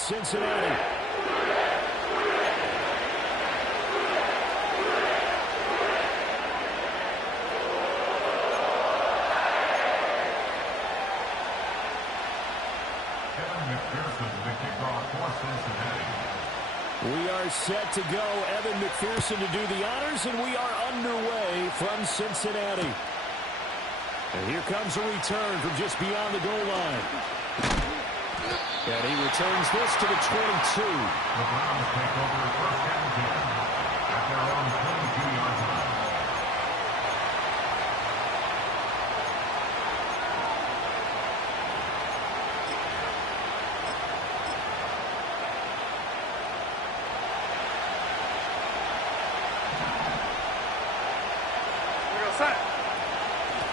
Cincinnati. We are set to go. Evan McPherson to do the honors, and we are underway from Cincinnati. And here comes a return from just beyond the goal line. And he returns this to the 22. The Browns take over first and 10 at their own 22-yard line.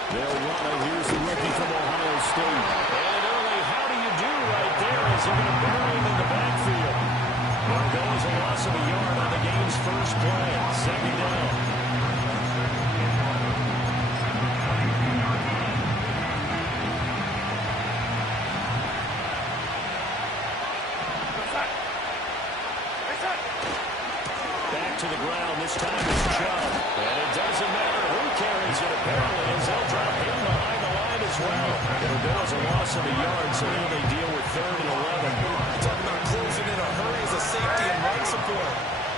They'll run it. Here's the rookie from Ohio State. And early, how do you do right there as they're going to bury him in the backfield? There goes a loss of a yard on the game's first play. Second down. Back to the ground. This time it's Chubb. And it doesn't matter who carries it, apparently, as they'll drop him behind the line as well. It'll go as a loss of a yard, so now they deal with 3rd and 11. Talking about closing in a hurry as a safety and run support.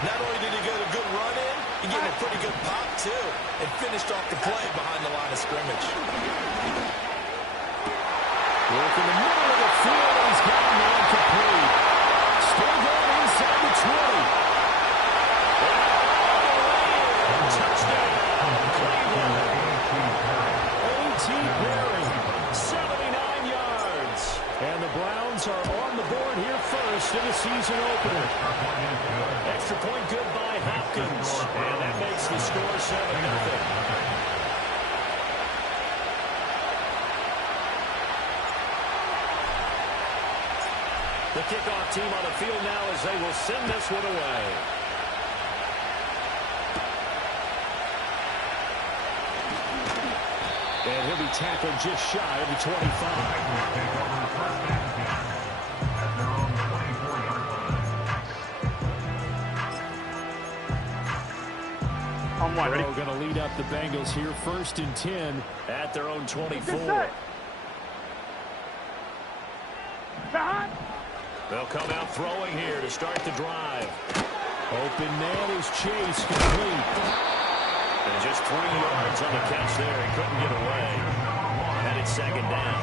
Not only did he get a good run in, he gave him a pretty good pop, too, and finished off the play behind the line of scrimmage. Work in the middle of the field, and he's got him complete. Still going inside the 20. Touchdown, Cleveland. A.T. Perry, 79 yards. And the Browns are on the board here first in the season opener. Extra point good by Hopkins. And that makes the score 7-0. The kickoff team on the field now as they will send this one away. And he'll be tackled just shy of the 25. On one, ready? Burrow going to lead up the Bengals here, 1st and 10 at their own 24. They'll come out throwing here to start the drive. Open man is Chase, complete. And just 3 yards on the catch there. He couldn't get away. And it's 2nd down.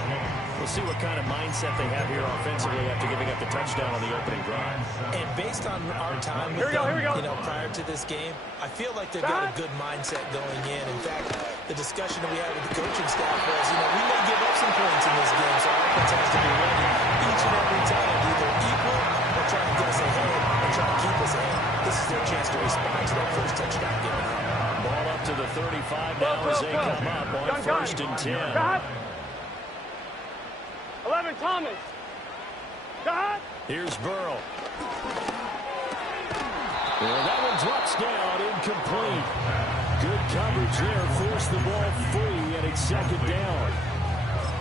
We'll see what kind of mindset they have here offensively after giving up the touchdown on the opening drive. And based on our time with them, prior to this game, I feel like they've got a good mindset going in. In fact, the discussion that we had with the coaching staff was, we may give up some points in this game, so our offense has to be ready each and every time, either equal or try to get us ahead and try to keep us ahead. This is their chance to respond to that first touchdown given up. Ball up to the 35 now as they come up on 1st and 10. 11, Thomas. God. Here's Burrow. Well, that one drops down, incomplete. Good coverage there, forced the ball free, and it's 2nd down.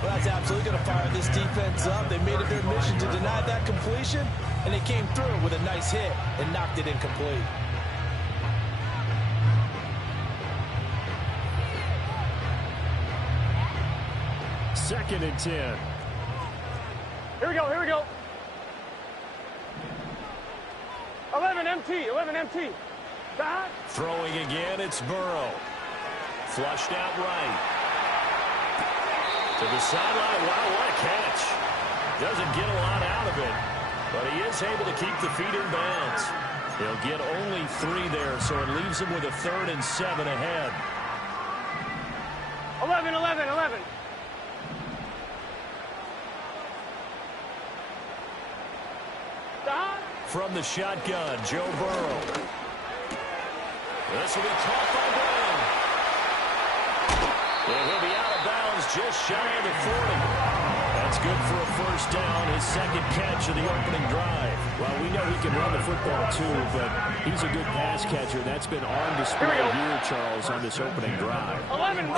Well, that's absolutely going to fire this defense up. They made it their mission to deny that completion, and they came through with a nice hit and knocked it incomplete. Second and 10. Here we go. 11 MT. God. Throwing again, it's Burrow. Flushed out right. To the sideline. Wow, what a catch. Doesn't get a lot out of it, but he is able to keep the feet in bounds. He'll get only 3 there, so it leaves him with a 3rd and 7 ahead. 11. From the shotgun, Joe Burrow. This will be caught by Brown. And he'll be out of bounds just shy of the 40. That's good for a 1st down, his 2nd catch of the opening drive. Well, we know he can run the football too, but he's a good pass catcher. That's been on display here, Charles, on this opening drive. 11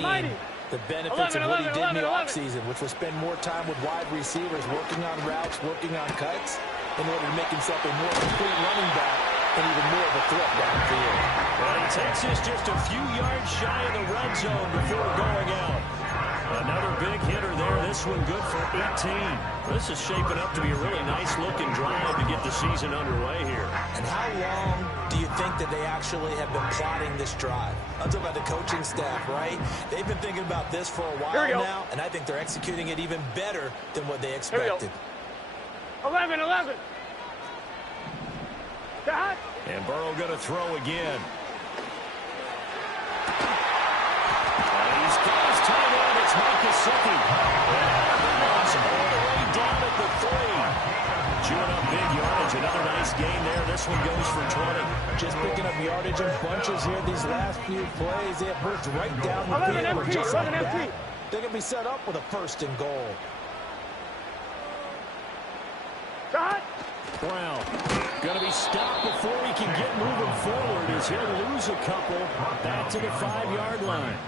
mighty. The benefits of what he did in the offseason, which was spend more time with wide receivers, working on routes, working on cuts, in order to make himself a more complete running back and even more of a threat downfield. Well, he takes this just a few yards shy of the red zone before going out. Another big hitter there. This one good for 18. This is shaping up to be a really nice-looking drive to get the season underway here. And how long do you think that they actually have been plotting this drive? I'm talking about the coaching staff, right? They've been thinking about this for a while now, and I think they're executing it even better than what they expected. 11. Dot. And Burrow going to throw again. He's got his tight end. It's Mike Gesicki. All the way down at the 3. Chewing up big yardage. Another nice gain there. This one goes for 20. Just picking up yardage in bunches here these last few plays. They have pushed right down the field. Just like that, they're going to be set up with a 1st and goal. Dot. Brown going to be stopped before he can get moving forward as he'll lose a couple back to the 5-yard line.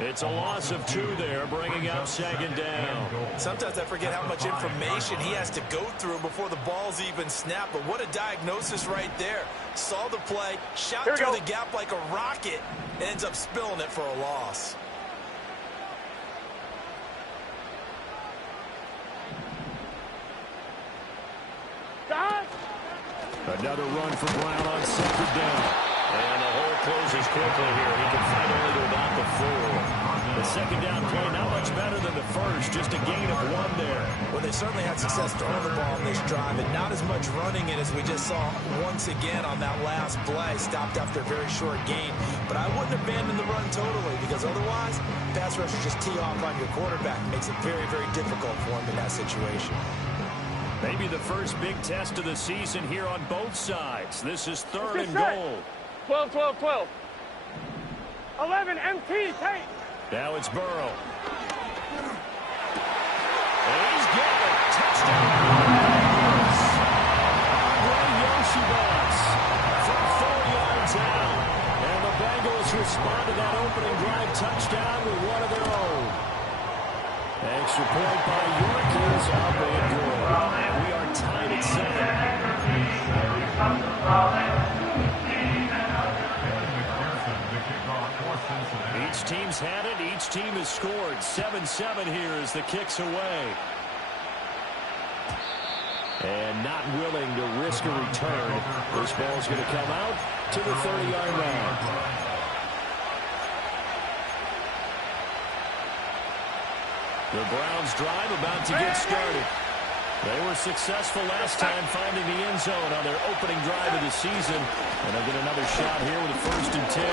It's a loss of 2 there, bringing up 2nd down. Sometimes I forget how much information he has to go through before the ball's even snapped, but what a diagnosis right there. Saw the play, shot through the gap like a rocket, and ends up spilling it for a loss. Dot. Another run for Brown on 2nd down. And the hole closes quickly here. He can find only to about the 4. The 2nd down play not much better than the first. Just a gain of 1 there. Well, they certainly had success throwing the ball on this drive, and not as much running it as we just saw once again on that last play. Stopped after a very short gain. But I wouldn't abandon the run totally, because otherwise, pass rushers just tee off on your quarterback. It makes it very, very difficult for him in that situation. Maybe the first big test of the season here on both sides. This is 3rd and goal. 12. 11 MT, Tate. Now it's Burrow. And he's got it. Touchdown. Yoshibas from 4 yards out. And the Bengals respond to that opening drive touchdown with one of their own. Extra point by York is up and good. We are tied at 7. Each team's had it. Each team has scored. 7-7 here as the kick's away. And not willing to risk a return. This ball's going to come out to the 30-yard line. The Browns drive about to get started. They were successful last time finding the end zone on their opening drive of the season. And they'll get another shot here with a 1st and 10.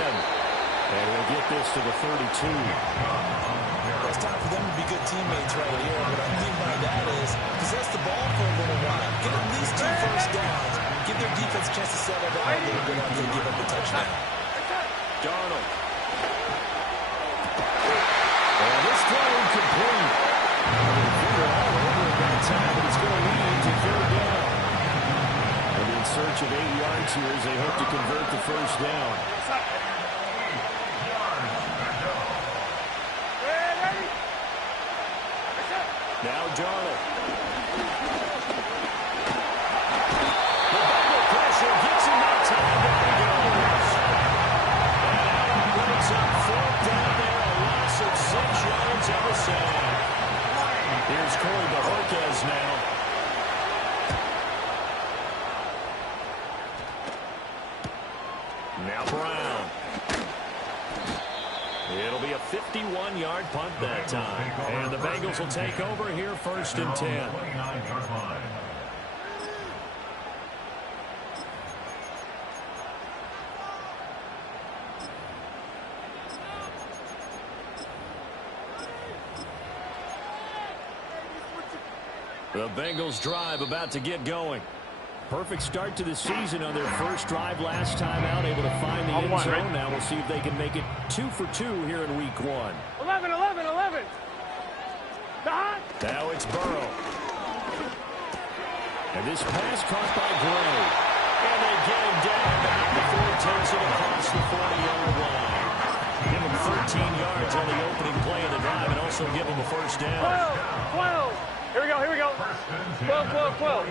And we'll get this to the 32. It's time for them to be good teammates right here. What I mean by that is possess the ball for a little while. Get at least 2 first downs. Give their defense a chance to settle down a little bit after they give up a touchdown. Darnold. And this throw incomplete. Finger all over at that time, but it's going to lead to 3rd down. And in search of 8 yards here as they hope to convert the 1st down. Now Darnold. The Bengal pressure gets him that time. There he goes. And Allen brings up 4th down there. A loss of 6 yards on the side. Here's Corey Bojorquez now. Now Brown. It'll be a 51-yard punt that time. And the Bengals will take over here 1st and 10. The Bengals drive about to get going. Perfect start to the season on their first drive last time out, able to find the end zone. Now we'll see if they can make it 2 for 2 here in week 1. 11. Dot. Now it's Burrow. And this pass caught by Gray. And they get him down back before he takes it across the 40-yard line. Give him 13 yards on the opening play of the drive and also give him a first down. 12. Here we go, here we go. 12.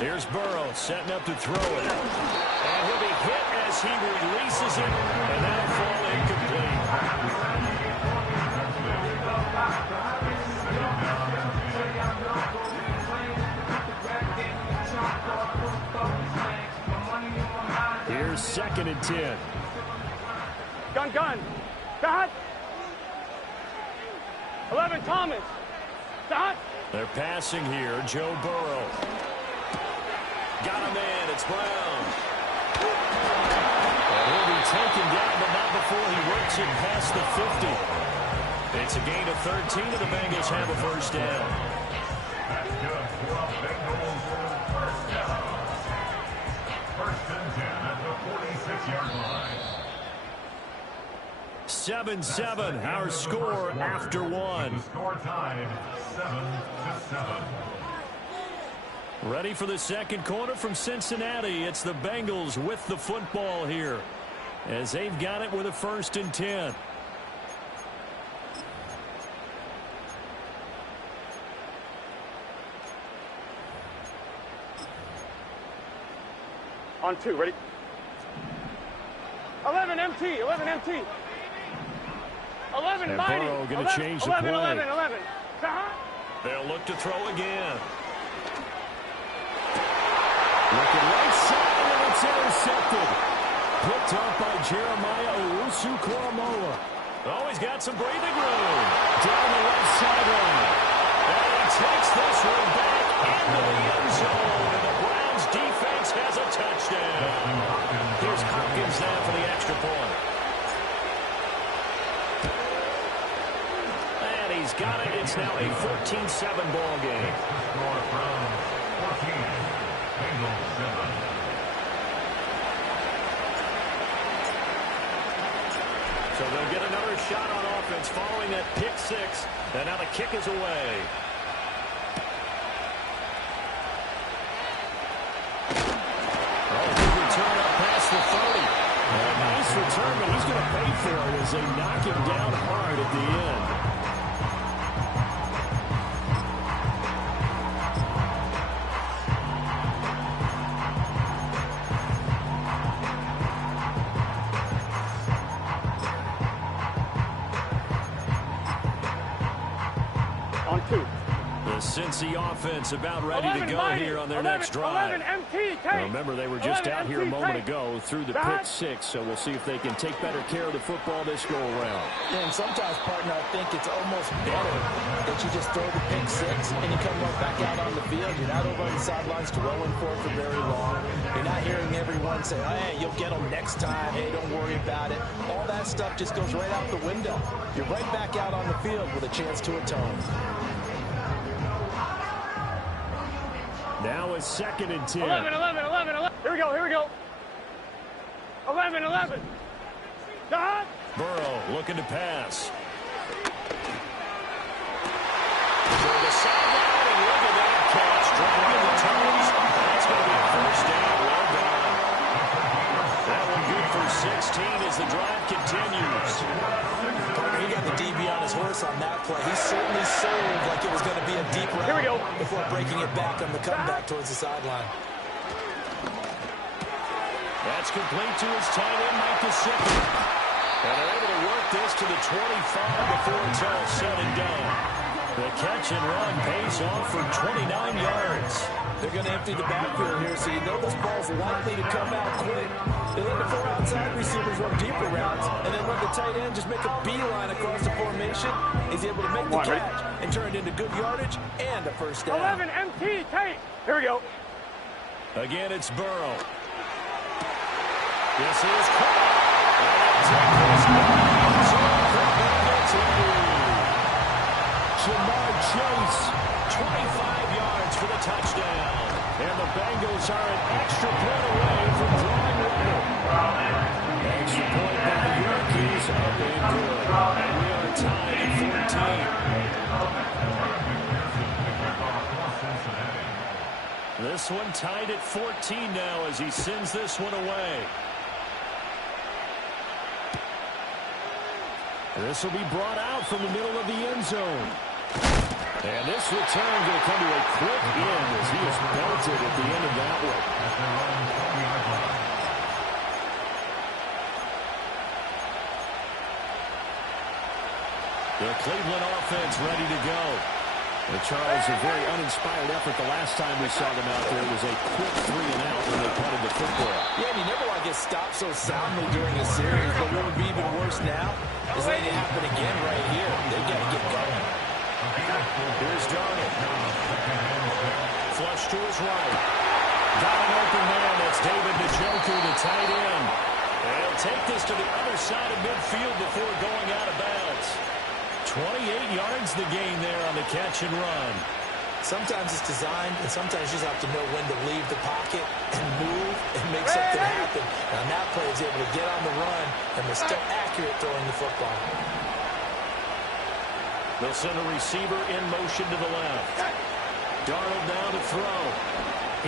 Here's Burrow setting up to throw it. And he'll be hit as he releases it, and that'll fall incomplete. Here's 2nd and 10. Gun. Dot. 11, Thomas. Dot. They're passing here. Joe Burrow. Got him in. It's Brown. And he'll be taken down, but not before he works it past the 50. It's a gain of 13, and the Bengals have a first down. That's good for a Bengals first down. 1st and 10 at the 46-yard line. 7-7, our score after one. The score tied 7-7. Ready for the second quarter from Cincinnati. It's the Bengals with the football here as they've got it with a 1st and 10. On 2, ready? 11 MT. 11 And mighty. Burrow going to change the 11, play. 11. They'll look to throw again. Looking right side, and it's intercepted. Picked up by Jeremiah Owusu-Koramoah. Oh, he's got some breathing room. Down the left sideline. And he takes this one back into the end zone. And the Browns defense has a touchdown. Here's Hopkins now for the extra point. And he's got it. It's now a 14-7 ball game. Score from 14. Bengals 7. So they'll get another shot on offense following that pick 6. And now the kick is away. Oh, good return up past the 30. And a nice return, but he's going to pay for it as they knock him down hard at the end. Cincy offense about ready to go here on their next drive. 11 MT, take. Remember, they were just out here a moment ago through the pick 6, so we'll see if they can take better care of the football this go-around. Yeah, and sometimes, partner, I think it's almost better that you just throw the pick 6 and you come right back out on the field. You're not over on the sidelines dwelling for it for very long. You're not hearing everyone say, hey, you'll get them next time. Hey, don't worry about it. All that stuff just goes right out the window. You're right back out on the field with a chance to atone. Now it's 2nd and 10. 11. Here we go. 11. Dot. Burrow looking to pass. For the sideline, and look at that catch. Driving the toes. That's going to be a first down. Well done. That one good for 16 as the drive continues. He got the DB on his horse on that play. He certainly sold like it was going to be a deep route. Here we go. Before breaking it back on the comeback towards the sideline. That's complete to his tight end, Mike Gesicki. And they're able to work this to the 25 before it's all said and done. The catch and run pays off for 29 yards. They're going to empty the backfield here, so you know this ball's likely to come out quick. They let the 4 outside receivers run deeper routes, and then let the tight end just make a beeline across the formation. He's able to make the catch and turn it into good yardage and a first down. 11 MT, take. Here we go. Again, it's Burrow. This is caught. Jamar Chase, 25 yards for the touchdown. And the Bengals are an extra point away from drawing level. Extra point by the Yankees up and good. And we are tied at 14. This one tied at 14 now as he sends this one away. This will be brought out from the middle of the end zone. And this return going to come to a quick end as he is belted at the end of that one. The Cleveland offense ready to go. And Charles, a very uninspired effort the last time we saw them out there. It was a quick 3-and-out when they punted the football. Yeah, and you never want to get stopped so soundly during a series, but what would be even worse now is letting it happen again right here. They've got to get going. Here's Darnold. Flush to his right. Got an open man. That's David Njoku, the tight end. And he'll take this to the other side of midfield before going out of bounds. 28 yards the gain there on the catch and run. Sometimes it's designed, and sometimes you just have to know when to leave the pocket and move and make something happen. And on that play, he's able to get on the run and was still accurate throwing the football. They'll send a receiver in motion to the left. Darnold now to throw.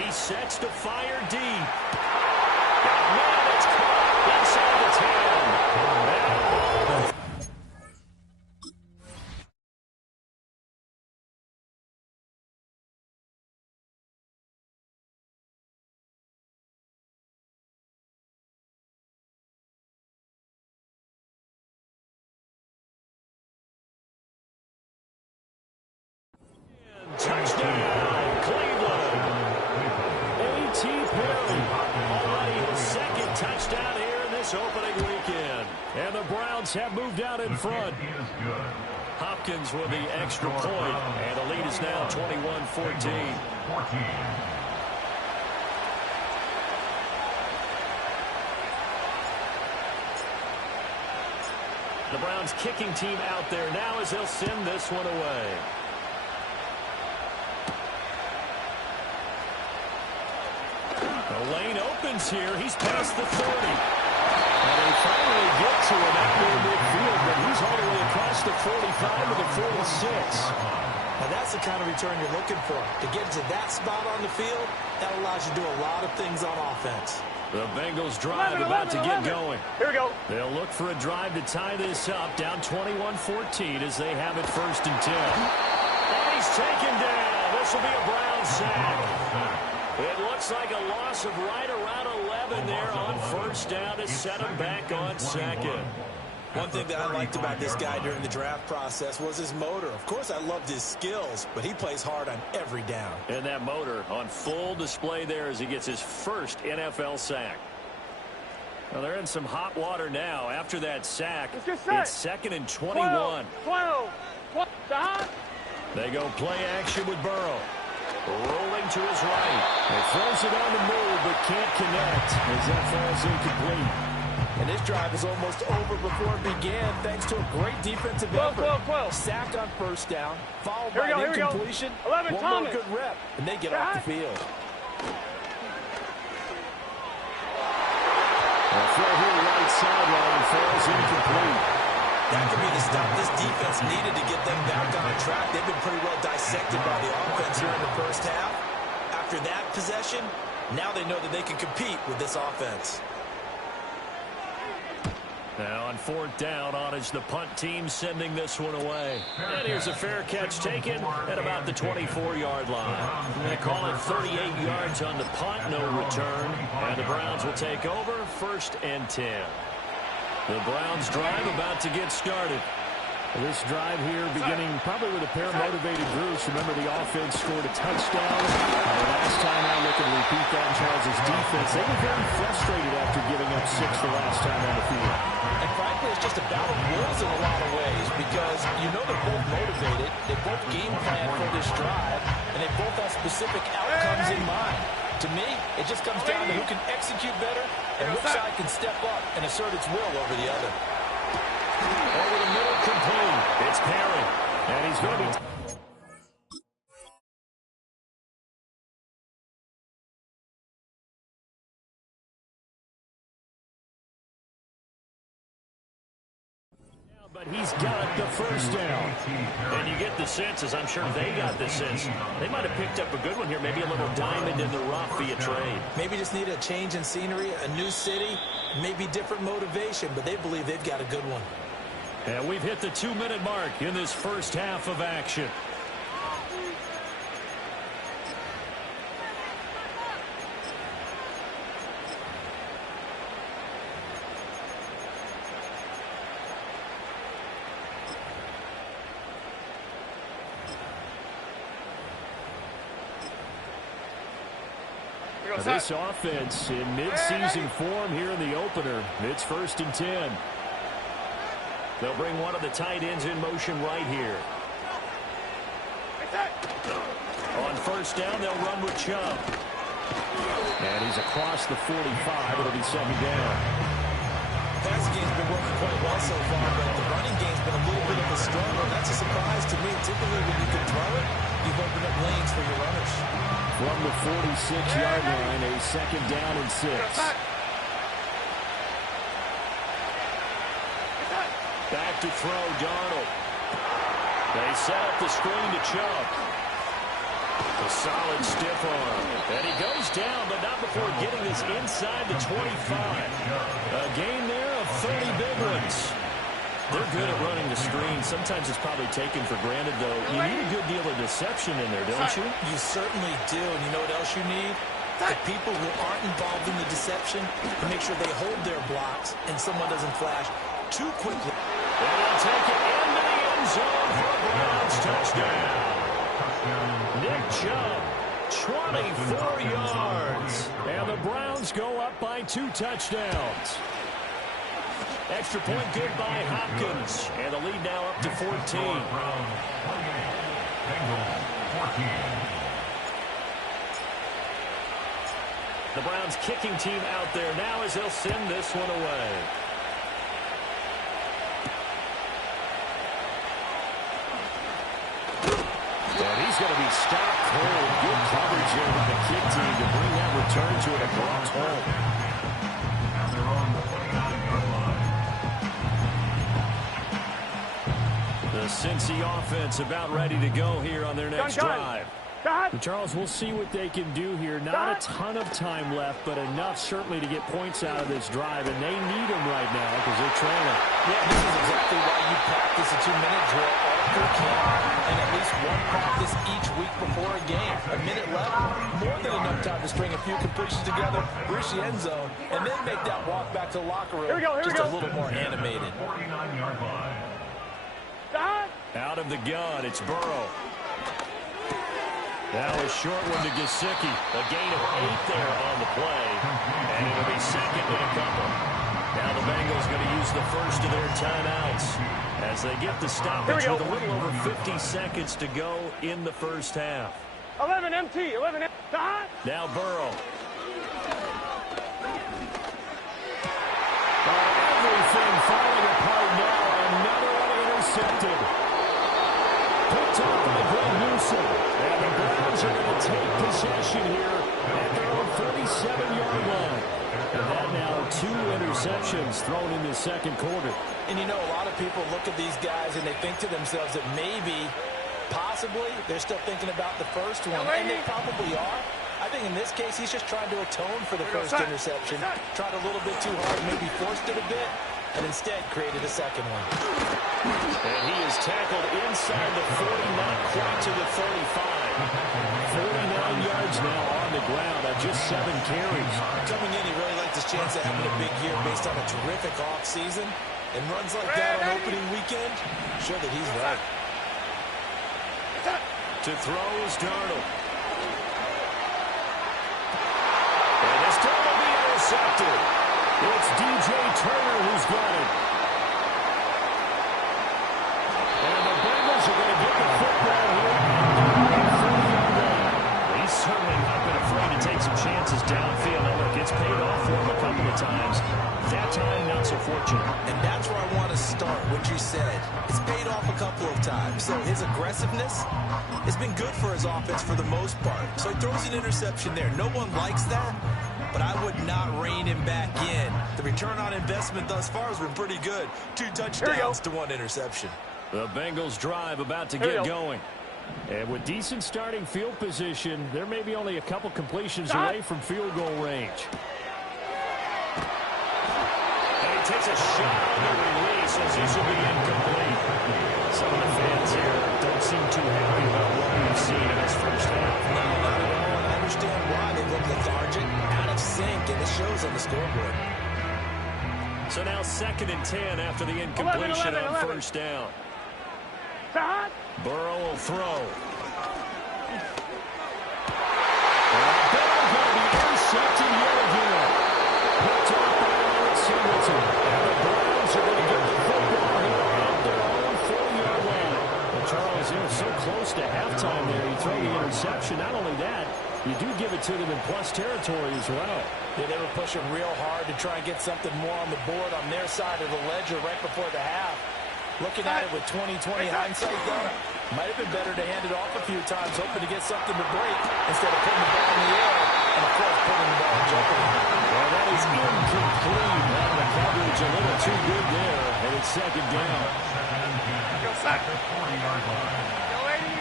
He sets to fire deep. Man, it's caught inside the 10. Touchdown, Cleveland. A.T. Perry, already his second touchdown here in this opening weekend. And the Browns have moved out in front. Hopkins with the extra point, and the lead is now 21-14. The Browns kicking team out there now as they'll send this one away. The lane opens here. He's past the 30. And they finally get to him out near midfield, but he's all the way across the 45 to the 46. Now that's the kind of return you're looking for. To get to that spot on the field, that allows you to do a lot of things on offense. The Bengals drive about to get going. Here we go. They'll look for a drive to tie this up, down 21-14 as they have it 1st and 10. And he's taken down. This will be a Brown sack. It looks like a loss of right around 11 there on 1st down to set him back on 2nd. One thing that I liked about this guy during the draft process was his motor. Of course, I loved his skills, but he plays hard on every down. And that motor on full display there as he gets his first NFL sack. Well, they're in some hot water now after that sack. It's 2nd and 21. 12. They go play action with Burrow. Rolling to his right. He throws it on the move, but can't connect as that falls incomplete. And this drive is almost over before it began, thanks to a great defensive effort. Sack on 1st down, followed by an incompletion. 11, one Thomas. more good rep, and they get off the field. A throw here right sideline falls incomplete. That could be the stop this defense needed to get them back on track. They've been pretty well dissected by the offense here in the 1st half. After that possession, now they know that they can compete with this offense. Now on 4th down, on is the punt team sending this one away. And here's a fair catch taken at about the 24-yard line. They call it 38 yards on the punt, no return. And the Browns will take over 1st and 10. The Browns drive about to get started. This drive here beginning probably with a pair of motivated groups. Remember, the offense scored a touchdown. The last time I look and repeat that in Charles' defense, they were very frustrated after giving up 6 the last time on the field. And frankly, it's just a battle of wills in a lot of ways because you know they're both motivated. They both game plan for this drive, and they both have specific outcomes in mind. To me, it just comes down to who can execute better and which side can step up and assert its will over the other. Over the middle, complete. It's Perry. And he's going to be... But he's got the 1st down. And you get the sense, as I'm sure they got the sense, they might have picked up a good one here, maybe a little diamond in the rough via trade. Maybe just need a change in scenery, a new city, maybe different motivation, but they believe they've got a good one. And we've hit the 2-minute mark in this first half of action. This offense in mid-season form here in the opener. It's 1st and 10. They'll bring one of the tight ends in motion right here. On 1st down, they'll run with Chubb. And he's across the 45. It'll be 2nd down. Passing game's been working quite well so far, but the running game's been a little bit of a struggle. That's a surprise to me. Typically, when you can throw it, you've opened up lanes for your runners. From the 46-yard line, a 2nd down and 6. Back to throw, Darnold. They set up the screen to Chubb. A solid stiff arm. And he goes down, but not before getting this inside the 25. A gain there of 30 big ones. They're good at running the screen. Sometimes it's probably taken for granted, though. You need a good deal of deception in there, don't you? You certainly do. And you know what else you need? The people who aren't involved in the deception to make sure they hold their blocks and someone doesn't flash too quickly. And they'll take it into the end zone for a Browns touchdown. Nick Chubb, 24 yards. And the Browns go up by 2 touchdowns. Extra point good by Hopkins. And the lead now up to 14. The Browns kicking team out there now as they'll send this one away. And he's going to be stopped cold. Good coverage here by the kick team to bring that return to an abrupt home. The Cincy offense about ready to go here on their next drive. And Charles, we'll see what they can do here. Not a ton of time left, but enough certainly to get points out of this drive, and they need them right now because they're trailing. Yeah, this is exactly why you practice a 2-minute drill all through camp, and at least one practice each week before a game. A minute left, more than enough time to string a few completions together, reach the end zone, and then make that walk back to the locker room just a little more animated. 49-yard line. Out of the gun, it's Burrow. Now a short one to Gesicki. A gain of 8 there on the play. And it'll be 2nd and a couple. Now the Bengals going to use the first of their timeouts as they get the stoppage with a little over 50 seconds to go in the first half. 11 MT, 11 MT. Now Burrow. Everything falling apart now. Another one intercepted. Picked up by Greg Newsom. And the Browns are going to take possession here at their own 37-yard line. And that now 2 interceptions thrown in the second quarter. And you know, a lot of people look at these guys and they think to themselves that maybe, possibly, they're still thinking about the first one. And they probably are. I think in this case, he's just trying to atone for the first interception. Tried a little bit too hard, maybe forced it a bit, and instead created a second one. And he is tackled inside the 40, not quite to the 35. 49 yards now on the ground on just 7 carries. Coming in, he really liked his chance of having a big year based on a terrific offseason. And runs like that on opening weekend show that he's right. To throw is Darnold. And this time will be intercepted. It's DJ Turner who's got it. And the Bengals are going to get the football here. He's certainly not been afraid to take some chances downfield. And look, it's paid off for him a couple of times. That time, not so fortunate. And that's where I want to start, what you said. It's paid off a couple of times. So his aggressiveness has been good for his offense for the most part. So he throws an interception there. No one likes that, but I would not rein him back in. The return on investment thus far has been pretty good. 2 touchdowns to 1 interception. The Bengals drive about to get going. And with decent starting field position, there may be only a couple completions away from field goal range. They takes a shot on the release as this will be incomplete. Some of the fans here don't seem too happy about what we've seen in this first half. No, not at all. I understand why. They look lethargic, out of sync, and it shows on the scoreboard. So now 2nd and 10 after the incompletion on first down. Burrow will throw. Burrow going to be intercepted yet again. Picked off by Alex Singleton. And the Browns are going to get the football here at their own 4-yard line. Well, Charles, you know, so close to halftime there. You throw the interception. Not only that, you do give it to them in plus territory as well. Yeah, they were pushing real hard to try and get something more on the board on their side of the ledger right before the half. Looking at it with 20/20 hindsight, though, might have been better to hand it off a few times, hoping to get something to break instead of putting the ball in the air and, of course, putting the ball in jeopardy. Well, that is incomplete. The coverage a little too good there, and it's 2nd down. Go, sack. 40-yard line. Go, 80.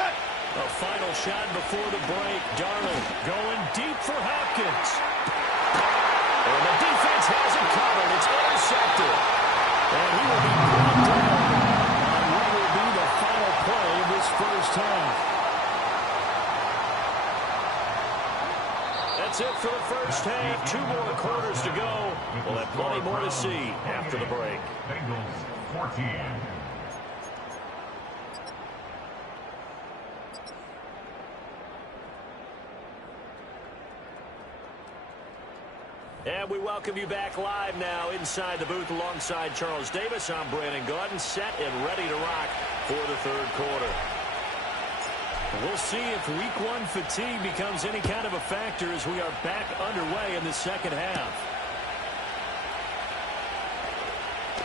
Set. A final shot before the break. Darnold going deep for Hopkins. And the defense has it covered. It's intercepted. And he will be brought down on what will be the final play of this first half. That's it for the first half. 2 more quarters to go. We'll have plenty more to see after the break. Bengals 14. And we welcome you back live now inside the booth alongside Charles Davis. I'm Brandon Gaudin, set and ready to rock for the 3rd quarter. We'll see if week 1 fatigue becomes any kind of a factor as we are back underway in the 2nd half.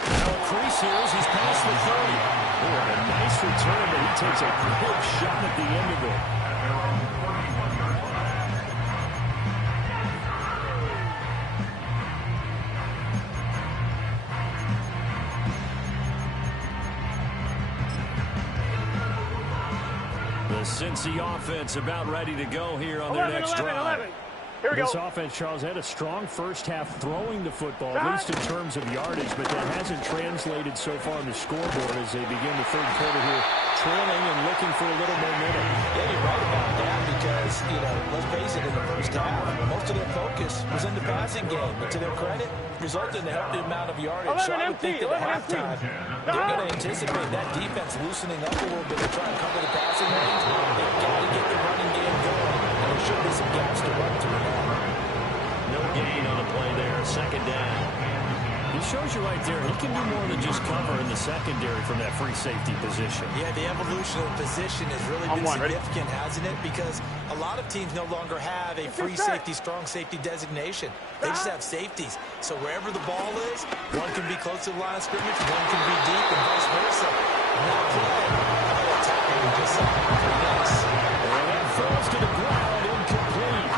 Now a crease here as he's past the 30. Oh, and a nice return, but he takes a quick shot at the end of it. The Cincy offense about ready to go here on their next drive. Here we go. This offense, Charles, had a strong first half throwing the football, at least in terms of yardage, but that hasn't translated so far on the scoreboard as they begin the 3rd quarter here, trailing and looking for a little momentum. Yeah, you're right about that because, you know, let's face it, in the first half, most of their focus was in the passing game. But to their credit, resulted in a healthy amount of yardage. So I would think that at halftime, they're going to anticipate that defense loosening up a little bit to try and cover the passing range. They've got to get the running game going, and there should be some gaps to run through. No gain on the play there, 2nd down. He shows you right there, he can do more than just cover in the secondary from that free safety position. Yeah, the evolution of the position has really been significant, hasn't it? Because a lot of teams no longer have a free safety, strong safety designation. They just have safeties. So wherever the ball is, one can be close to the line of scrimmage, one can be deep, and vice versa. And that play, that tackle we just saw, pretty nice. And that falls to the ground, incomplete.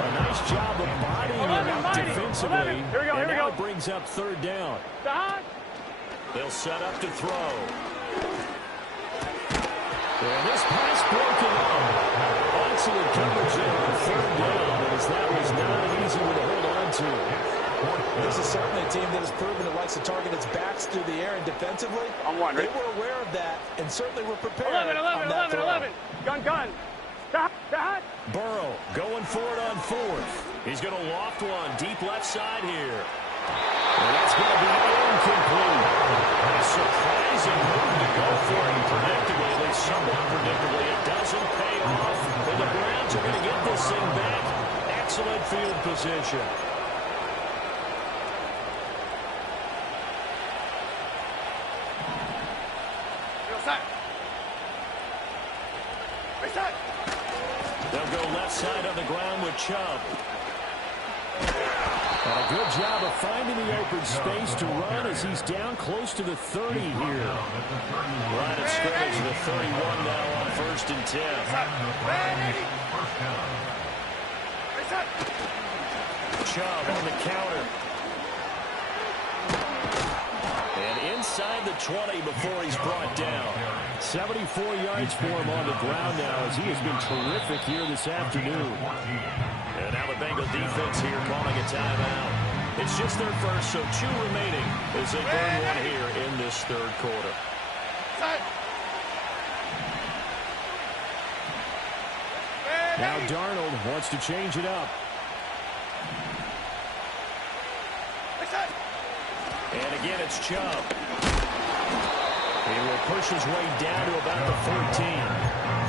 A nice job of bodying him up defensively. And now it brings up 3rd down. They'll set up to throw. And this pass broken up. Excellent coverage there on 3rd down, as that was not an easy one to hold on to. This is certainly a team that has proven it likes to target its backs through the air and defensively. They were aware of that and certainly were prepared. 11. Gun. Burrow going for it on 4th. He's going to loft one deep left side here. And that's going to be incomplete. A surprising move to go for it predictably, at least somewhat predictably. It doesn't pay off. And the Browns are going to get this thing back. Excellent field position. They'll go left side on the ground with Chubb. And a good job of finding the open space to run as he's down close to the 30 here. Right at scrimmage to the 31 now on 1st and 10. Chubb on the counter. And inside the 20 before he's brought down. 74 yards for him on the ground now as he has been terrific here this afternoon. And now the Bengal defense here calling a timeout. It's just their first, so 2 remaining as they burn one here in this third quarter. Now Darnold wants to change it up. And again, it's Chubb. He will push his way down to about the 14.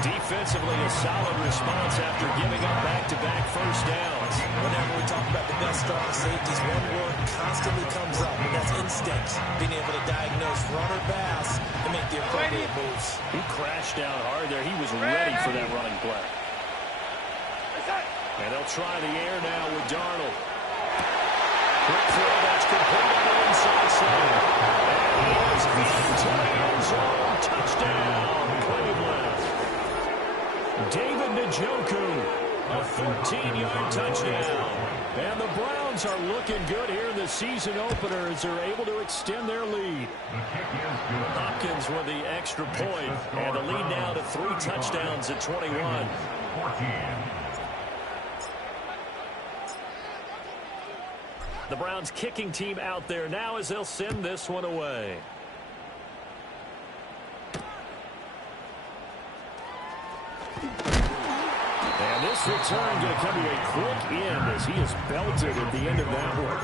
Defensively, a solid response after giving up back-to-back first downs. Whenever we talk about the best strong safeties, one word constantly comes up, and that's instinct. Being able to diagnose run or pass and make the appropriate moves. He crashed down hard there. He was ready for that running play. And they'll try the air now with Darnold. Quick throw that's complete on the inside side. And he is into the end zone. Touchdown, Cleveland. David Njoku, a 14-yard touchdown. And the Browns are looking good here in the season opener as they're able to extend their lead. Hopkins with the extra point, and the lead now to 3 touchdowns at 21. The Browns kicking team out there now as they'll send this one away. And this return going to come to a quick end as he is belted at the end of that one.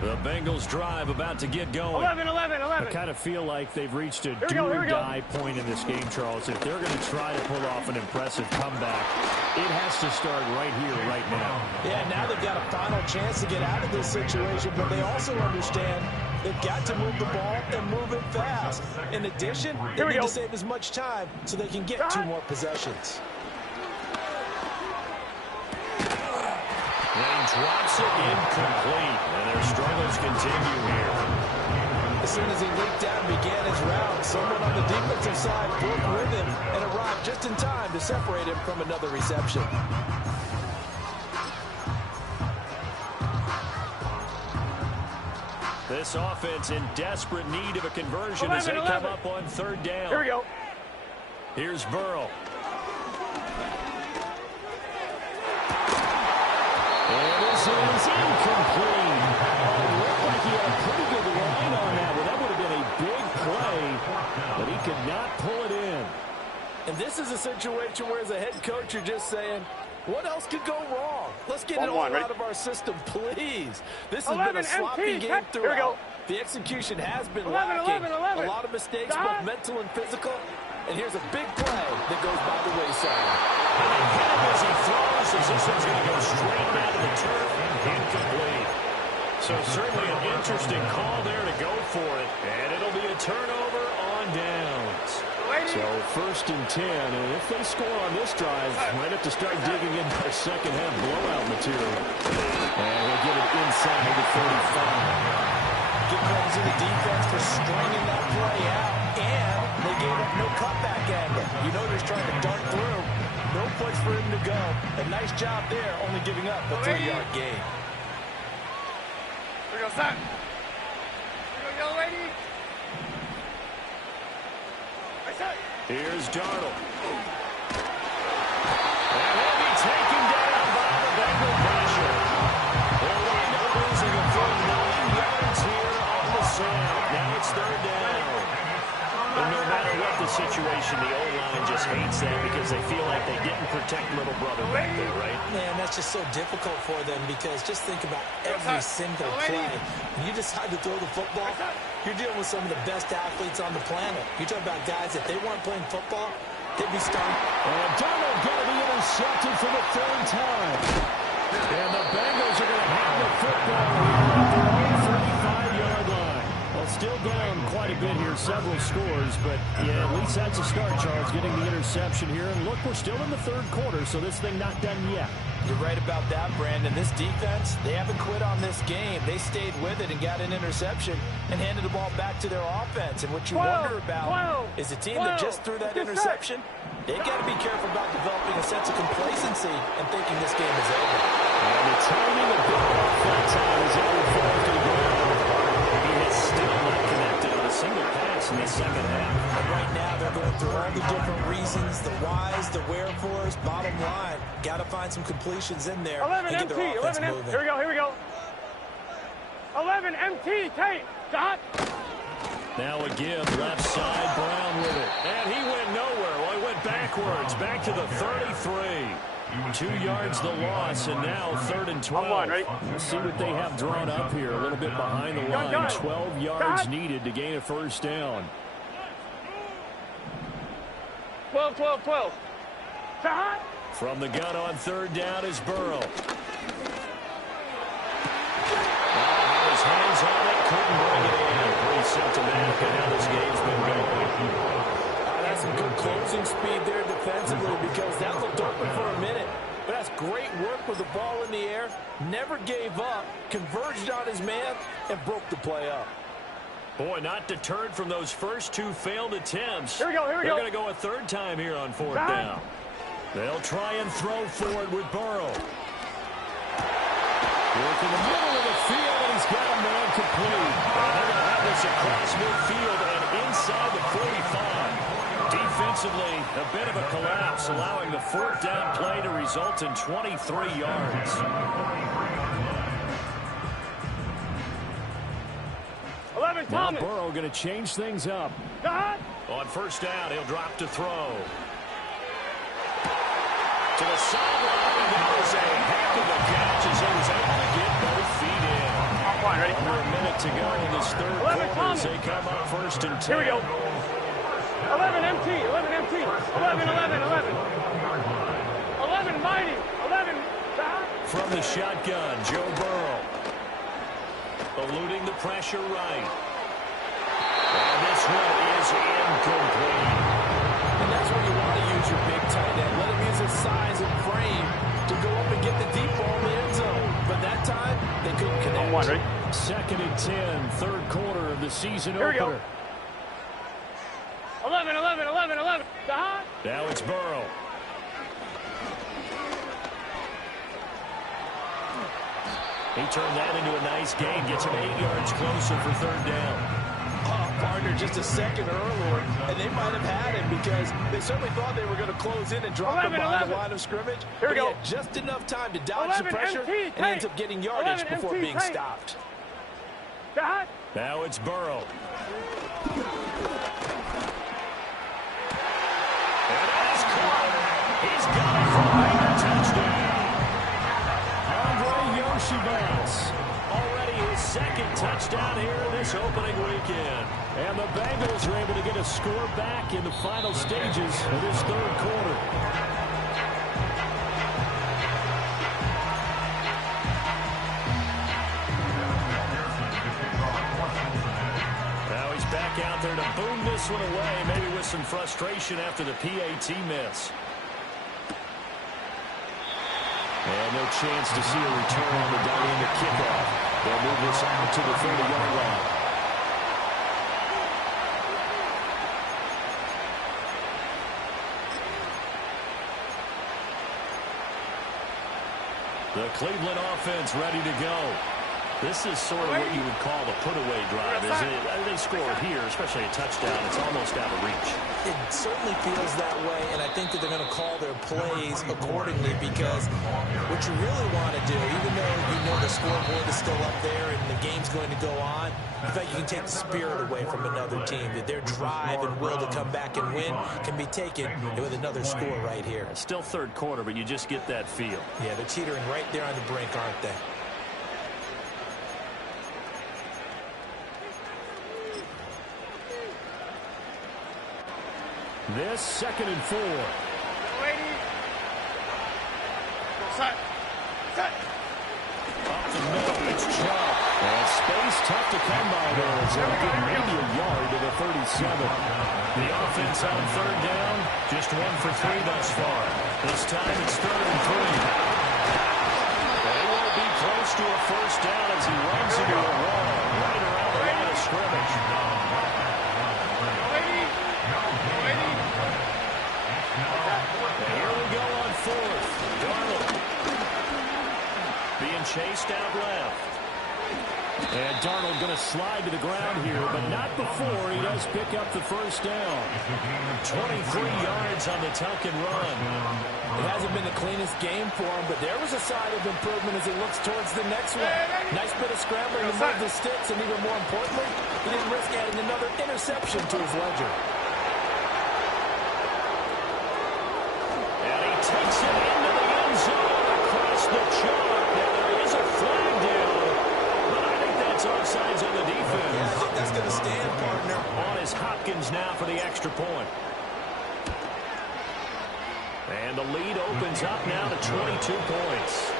The Bengals drive about to get going. 11. I kind of feel like they've reached a do-or-die point in this game, Charles. If they're going to try to pull off an impressive comeback, it has to start right here, right now. Yeah, now they've got a final chance to get out of this situation, but they also understand they've got to move the ball and move it fast. In addition, they need to save as much time so they can get 2 more possessions. And drops it incomplete, and their struggles continue here. As soon as he leaked out and began his route, someone on the defensive side broke with him and arrived just in time to separate him from another reception. This offense in desperate need of a conversion as they come up on 3rd down. Here we go. Here's Burrow. And this is incomplete. It looked like he had a pretty good line on that one. That would have been a big play, but he could not pull it in. And this is a situation where as a head coach, you're just saying, what else could go wrong? Let's get it all out of our system, please. This has been a sloppy game throughout. The execution has been lacking. A lot of mistakes, both mental and physical. And here's a big play that goes by the wayside. And they hit him as he throws, as this one's going to go straight out of the turf. Incomplete. So certainly an interesting call there to go for it. And it'll be a turnover on downs. So 1st and 10, and if they score on this drive, might have to start digging into their second half blowout material. And we'll get it inside the 35. Give credit to the defense for stringing that play out, and they gave up no cutback angle. You know they're trying to dart through. No place for him to go. A nice job there, only giving up a 3-yard gain. Here we go, son. Here we go, lady. Here's Darnold. And he'll be taken down by the Bengal pressure. They'll wind up losing a full 9 yards here on the side. Now it's 3rd down. And no matter what the situation, the O-line just hates that because they feel like they didn't protect little brother back there, right? Man, that's just so difficult for them because just think about every single play. When you decide to throw the football, you're dealing with some of the best athletes on the planet. You're talking about guys, if they weren't playing football, they'd be stunned. And Darnold going to be intercepted for the 3rd time. And the Bengals are going to have the football here at their own 35-yard line. Well, still down quite a bit here, several scores, but yeah, at least that's a start, Charles, getting the interception here. And look, we're still in the 3rd quarter, so this thing not done yet. You're right about that, Brandon. This defense, they haven't quit on this game. They stayed with it and got an interception and handed the ball back to their offense. And what you wonder about is a team that just threw that interception, they've got to be careful about developing a sense of complacency and thinking this game is over. And the timing of the off that time is able to fall to the ground. He has still not connected on a single pass pass in the second half. And right now they're going through all the different reasons, the whys, the wherefores. Bottom line, got to find some completions in there 11 and get MT, their offense 11 moving. Here we go, here we go. 11 MT, tape, shot. Now a give, left side, Brown with it. And he went nowhere. Well, he went backwards, back to the 33. 2 yards the loss, and now 3rd and 12. Let's see what they have drawn up here. A little bit behind the line. 12 yards needed to gain a first down. 12, 12, 12. Shot. From the gun on 3rd down is Burrow. His hands on it, couldn't bring it in. Pretty symptomatic of how this game's been going. That's some good closing speed there defensively because that looked open for a minute. But that's great work with the ball in the air. Never gave up, converged on his man, and broke the play up. Boy, not deterred from those first 2 failed attempts. Here we go, here we go. They're going to go a 3rd time here on 4th down. They'll try and throw forward with Burrow. Work in the middle of the field, and he's got a man complete. And they're going to have this across midfield and inside the 45. Defensively, a bit of a collapse, allowing the 4th down play to result in 23 yards. Now Burrow going to change things up. On 1st down, he'll drop to throw. To the sideline, that was a heck of a catch as he was able to get both feet in. Under a minute to go in this 3rd quarter as they come up 1st and 10. Here we go. 11 MT, 11 MT, 11, 11, 11. 11 mighty, 11. From the shotgun, Joe Burrow. Eluding the pressure right. And this one is incomplete. And that's where you want to use your big tight end. Let him use his size and frame to go up and get the deep ball in the end zone. But that time, they couldn't connect. 2nd and 10, 3rd quarter of the season opener. 11, 11, 11, 11. Now it's Burrow. He turned that into a nice gain. Gets him 8 yards closer for 3rd down. Partner just a second earlier, and they might have had him because they certainly thought they were going to close in and drop him behind the line of scrimmage. Here we go. He had just enough time to dodge the pressure and ends up getting yardage before being stopped. Now it's Burrow. And that is caught. He's got it for a touchdown. Andre Yoshibas. Already his 2nd touchdown here this opening weekend. And the Bengals are able to get a score back in the final stages of this 3rd quarter. Now he's back out there to boom this one away, maybe with some frustration after the PAT miss. And no chance to see a return on the dynamic kickoff. They'll move this out to the 30-yard line. The Cleveland offense ready to go. This is sort of what you would call the put-away drive, isn't it? They score here, especially a touchdown. It's almost out of reach. It certainly feels that way, and I think that they're going to call their plays accordingly because what you really want to do, even though you know the scoreboard is still up there and the game's going to go on, in fact, you can take the spirit away from another team, that their drive and will to come back and win can be taken with another score right here. It's still 3rd quarter, but you just get that feel. Yeah, they're teetering right there on the brink, aren't they? This 2nd and 4. Set. Up the middle, it's Chubb. And space tough to come by there. It's going to get maybe a yard to the 37. The offense on 3rd down, just 1 for 3 thus far. This time it's 3rd and 3. They won't be close to a first down as he runs into a wall right around the line of scrimmage. Here we go on 4th. Darnold being chased out left. And Darnold going to slide to the ground here, but not before he does pick up the first down. 23 yards on the tuck and run. It hasn't been the cleanest game for him, but there was a sign of improvement as he looks towards the next one. Nice bit of scrambling to move the sticks, and even more importantly, he didn't risk adding another interception to his ledger. And he takes it into the end zone across the chalk. Now there is a flag down, but I think that's offsides on the defense. Yeah, I think that's going to stand, partner. On is Hopkins now for the extra point. And the lead opens up now to 22 points.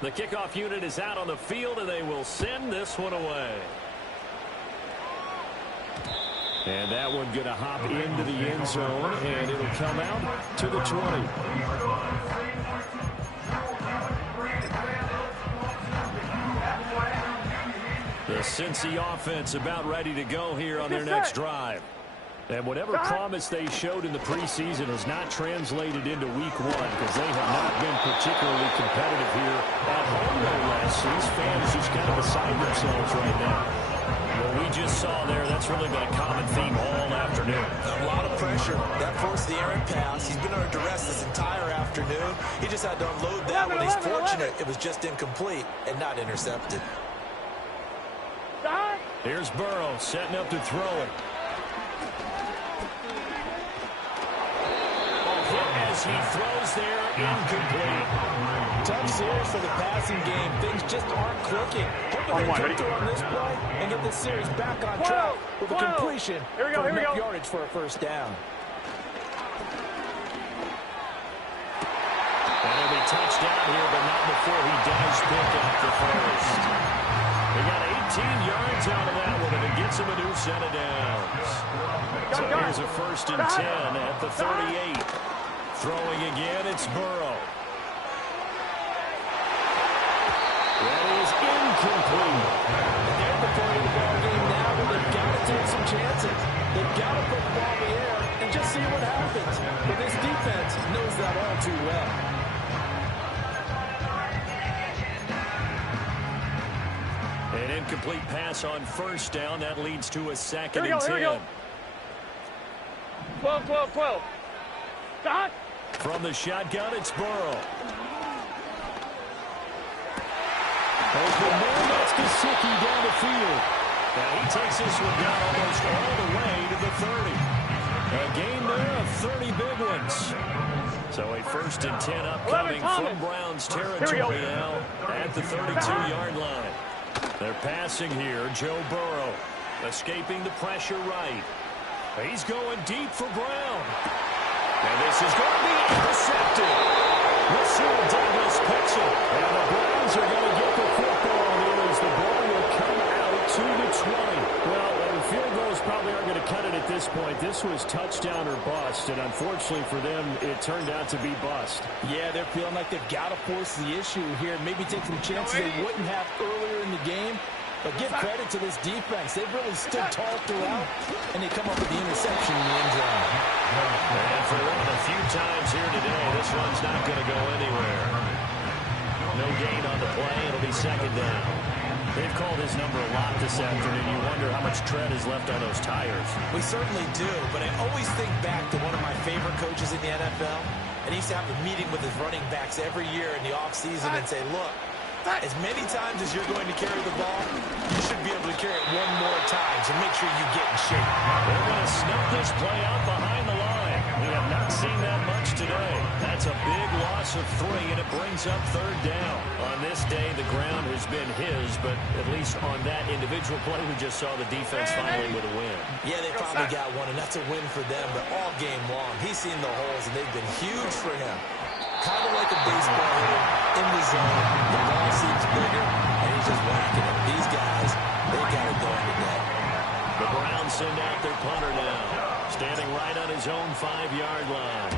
The kickoff unit is out on the field, and they will send this one away. And that one going to hop into the end zone, and it'll come out to the 20. The Cincy offense about ready to go here on their next drive. And whatever promise they showed in the preseason has not translated into week one because they have not been particularly competitive here at home, no less. So these fans just kind of beside themselves right now. What we just saw there, that's really been a common theme all afternoon. A lot of pressure. That forced the errant pass. He's been under duress this entire afternoon. He just had to unload that one. He's fortunate it was just incomplete and not intercepted. Here's Burrow setting up to throw it. As he throws there, incomplete. Tough series for the passing game. Things just aren't clicking. Hoping they come through on this play and get this series back on track with a completion for enough yardage for a first down. And he'll be touchdown here, but not before he does pick up the first. They got 18 yards out of that one, and it gets him a new set of downs. So here's a 1st and 10 at the 38. Throwing again, it's Burrow. That is incomplete. They're at the point of the ball game now where they've got to take some chances. They've got to put the ball in the air and just see what happens. But this defense knows that all too well. An incomplete pass on 1st down. That leads to a 2nd and 10. Here we go. 12. Stop. From the shotgun, it's Burrow. Open man, that's Gesicki down the field. Now he takes this one down almost all the way to the 30. A gain there of 30 big ones. So a 1st and 10 upcoming from Browns territory now at the 32-yard line. They're passing here. Joe Burrow escaping the pressure right. He's going deep for Brown. And this is going to be intercepted. Rasul Douglas picks it. And the Browns are going to get the football here as the ball will come out to the 20. Well, field goals probably aren't going to cut it at this point. This was touchdown or bust, and unfortunately for them, it turned out to be bust. Yeah, they're feeling like they've got to force the issue here. Maybe take some chances they wouldn't have earlier in the game. But give credit to this defense. They've really stood tall throughout, and they come up with the interception in the end zone. And for one of the few times here today, this one's not going to go anywhere. No gain on the play. It'll be 2nd down. They've called his number a lot this afternoon. You wonder how much tread is left on those tires. We certainly do, but I always think back to one of my favorite coaches in the NFL, and he used to have a meeting with his running backs every year in the offseason and say, look, as many times as you're going to carry the ball, you should be able to carry it one more time, so make sure you get in shape. They're going to snuff this play out behind the line. We have not seen that much today. That That's a big loss of 3, and it brings up 3rd down. On this day, the ground has been his, but at least on that individual play, we just saw the defense finally with a win. Yeah, they finally got one, and that's a win for them, but all game long, he's seen the holes, and they've been huge for him. Kind of like a baseball hitter in the zone. The ball seems bigger, and he's just whacking it. These guys, they got it going today. The Browns send out their punter now, standing right on his own 5-yard line.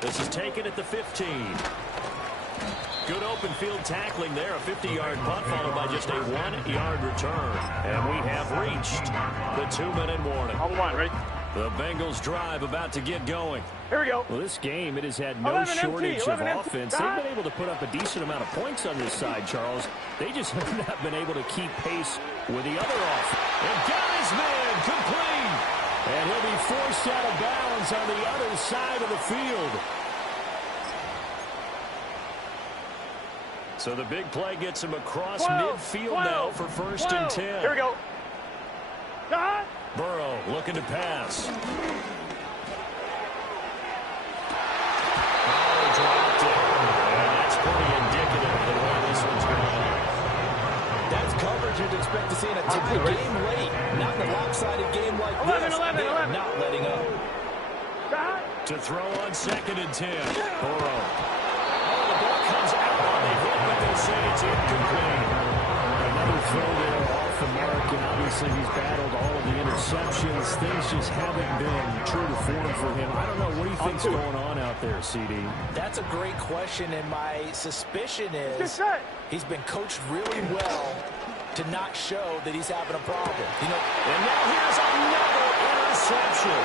This is taken at the 15. Good open field tackling there. A 50-yard punt followed by just a 1-yard return. And we have reached the 2-minute warning. On one, ready? The Bengals drive about to get going. Here we go. Well, this game, it has had no 11 shortage empty, of 11 offense. empty. They've been able to put up a decent amount of points on this side, Charles. They just have not been able to keep pace with the other off. And got his man complete. And he'll be forced out of bounds on the other side of the field. So the big play gets him across midfield now for 1st and 10. Here we go. Burrow looking to pass. Oh, dropped it. And that's pretty indicative of the way this one's going. That's coverage you'd expect to see in a tie game late. Not in a lopsided game like this. They are not letting up. To throw on 2nd and 10. Burrow. Oh, the ball comes out on the hit, but they say it's incomplete. Another throw there off the mark, and obviously he's battled all of the interceptions. Things just haven't been true to form for him. I don't know. What do you think's going on out there, CD? That's a great question, and my suspicion is he's been coached really well to not show that he's having a problem. You know, and now here's another interception.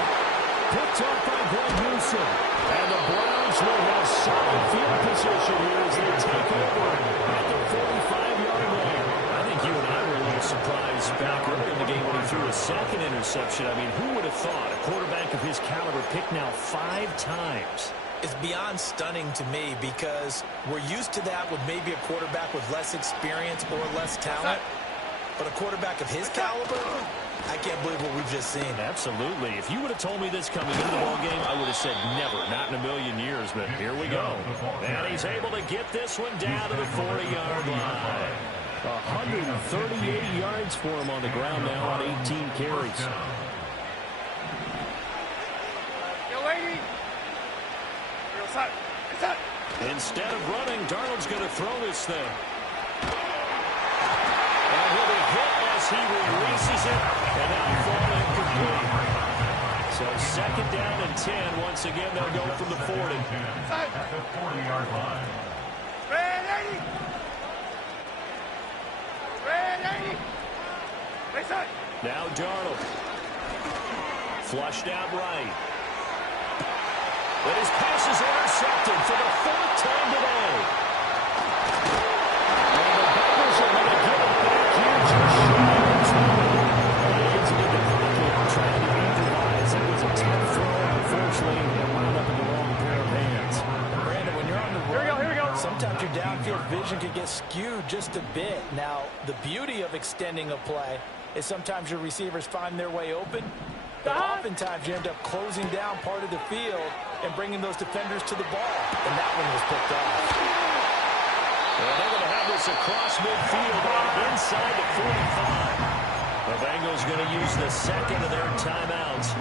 Picked off by Greg Newsom. And the Browns will have solid field position here as they take over at the 45-yard line. I think you and I were a little surprised back early in the game when he threw a 2nd interception. I mean, who would have thought a quarterback of his caliber picked now 5 times? It's beyond stunning to me because we're used to that with maybe a quarterback with less experience or less talent. But a quarterback of his caliber, I can't believe what we've just seen. Absolutely. If you would have told me this coming into the ballgame, I would have said never, not in a million years. But here we go. And he's able to get this one down to the 40-yard line. 138 yards for him on the ground now on 18 carries. Yo, lady. Instead of running, Darnold's going to throw this thing. And he'll be hit as he releases it, and that'll fall incomplete. So 2nd down and 10. Once again, they'll go from the 40. At the 40-yard line. Ready. Now Darnold. Flushed out right. But his pass is intercepted for the 4th time today. And the Bengals are going to get it back here just shy of 20. He gets it in the pocket, trying to improvise. It was a tough throw, unfortunately, and wound up in the wrong pair of hands. Brandon, when you're on the run, Here we go. sometimes your downfield vision can get skewed just a bit. Now, the beauty of extending a play is sometimes your receivers find their way open. But oftentimes you end up closing down part of the field and bringing those defenders to the ball. And that one was picked off. Well, they're going to have this across midfield and inside the 45. The Bengals going to use the 2nd of their timeouts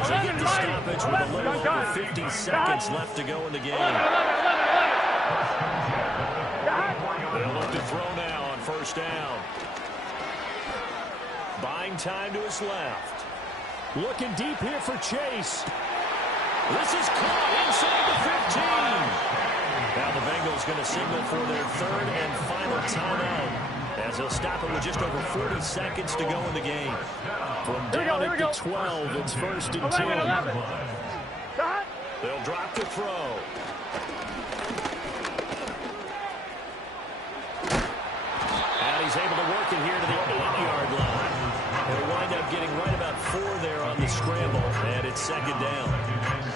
as they get the stoppage with a little over 50 seconds left to go in the game. They'll look to throw now on 1st down. Buying time to his left. Looking deep here for Chase. This is caught inside the 15. Now the Bengals going to signal for their 3rd and final timeout as they'll stop it with just over 40 seconds to go in the game. From down at the 12, it's 1st and 10. They'll drop to throw. And he's able to work it here to the 8-yard line. They'll wind up getting right about 4 there on the scramble, and it's 2nd down.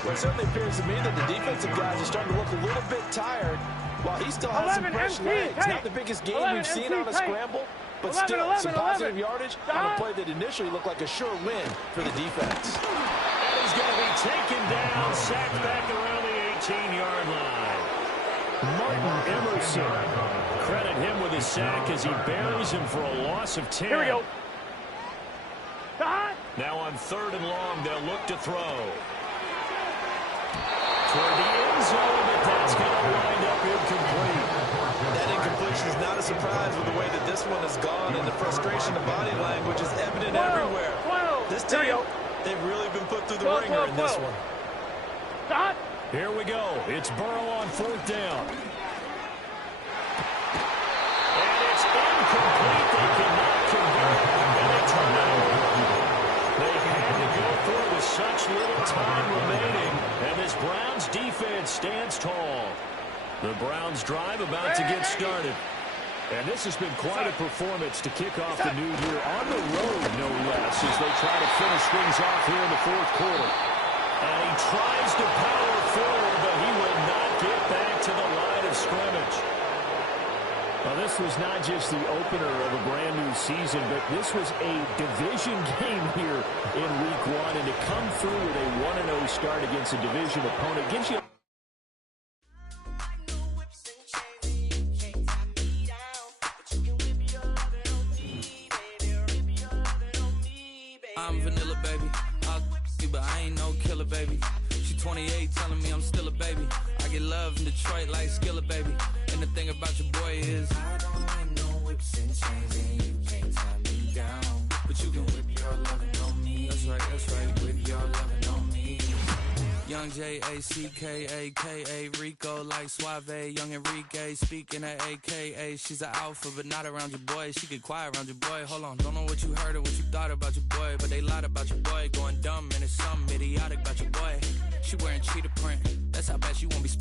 Well, it certainly appears to me that the defensive guys are starting to look a little bit tired while he still has some fresh legs. Not the biggest game we've seen on a scramble, But 11, still, 11, some 11. positive yardage on a play that initially looked like a sure win for the defense. And he's going to be taken down, sacked back around the 18-yard line. Martin Emerson. Credit him with his sack as he buries him for a loss of 10. Here we go. Now on 3rd and long, they'll look to throw. Toward the end zone, but that's going to wind up incomplete. That incompletion is not a surprise with the way that this one has gone, and the frustration of body language is evident everywhere. This team, they've really been put through the ringer in this one. Here we go. It's Burrow on 4th down. And it's incomplete. They cannot convert. And they tried. They had to go for it with such little time remaining. And this Browns defense stands tall. The Browns drive about to get started. And this has been quite a performance to kick off the new year on the road, no less, as they try to finish things off here in the 4th quarter. And he tries to power forward, but he will not get back to the line of scrimmage. Well, this was not just the opener of a brand new season, but this was a division game here in Week 1. And to come through with a 1-0 start against a division opponent gives you... I'm vanilla, baby. I'll you, but I ain't no killer, baby. She 28, telling me I'm still a baby. I get love in Detroit like Skilla, baby. And the thing about your boy is I don't like no whips and chains, and you can't tie me down. But you can whip your lovin' on me. That's right, whip your lovin' on me. Young J-A-C-K-A-K-A, Rico like Suave, young Enrique, speaking at AKA. She's an alpha, but not around your boy. She get quiet around your boy. Hold on, don't know what you heard or what you thought about your boy, but they lied about your boy. Going dumb, and it's something idiotic about your boy. She wearing cheetah print, that's how bad she won't be spotted.